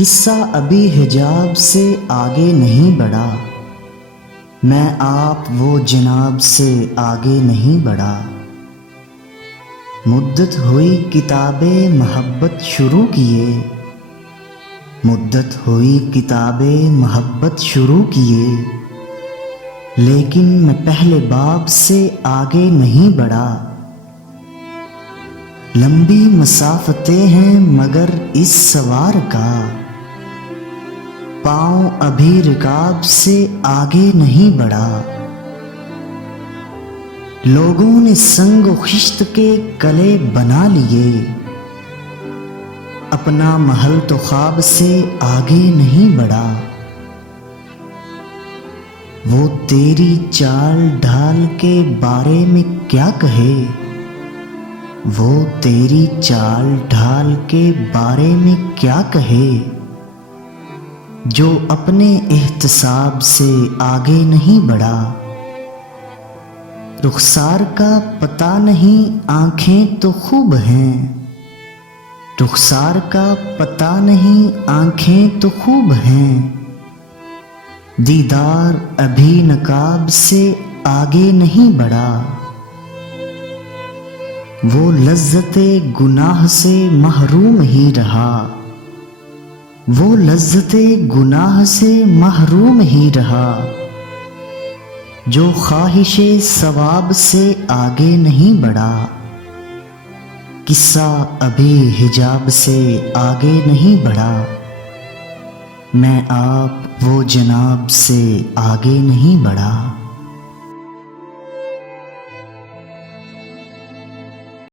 قصہ ابھی حجاب سے آگے نہیں بڑھا، میں آپ وہ جناب سے آگے نہیں بڑھا۔ مدت ہوئی کتاب محبت شروع کیے، مدت ہوئی کتاب محبت شروع کیے، لیکن میں پہلے باب سے آگے نہیں بڑھا۔ لمبی مسافتیں ہیں مگر اس سوار کا، پاؤں ابھی رکاب سے آگے نہیں بڑھا۔ لوگوں نے سنگ و خشت کے قلعے بنا لیے، اپنا محل تو خواب سے آگے نہیں بڑھا۔ وہ تیری چال ڈھال کے بارے میں کیا کہے، وہ تیری چال ڈھال کے بارے میں کیا کہے، جو اپنے احتساب سے آگے نہیں بڑھا۔ رخسار کا پتہ نہیں آنکھیں تو خوب ہیں، رخسار کا پتہ نہیں آنکھیں تو خوب ہیں، دیدار ابھی نقاب سے آگے نہیں بڑھا۔ وہ لذت گناہ سے محروم ہی رہا، وہ لذت گناہ سے محروم ہی رہا، جو خواہش ثواب سے آگے نہیں بڑھا۔ قصہ ابھی حجاب سے آگے نہیں بڑھا، میں آپ وہ جناب سے آگے نہیں بڑھا۔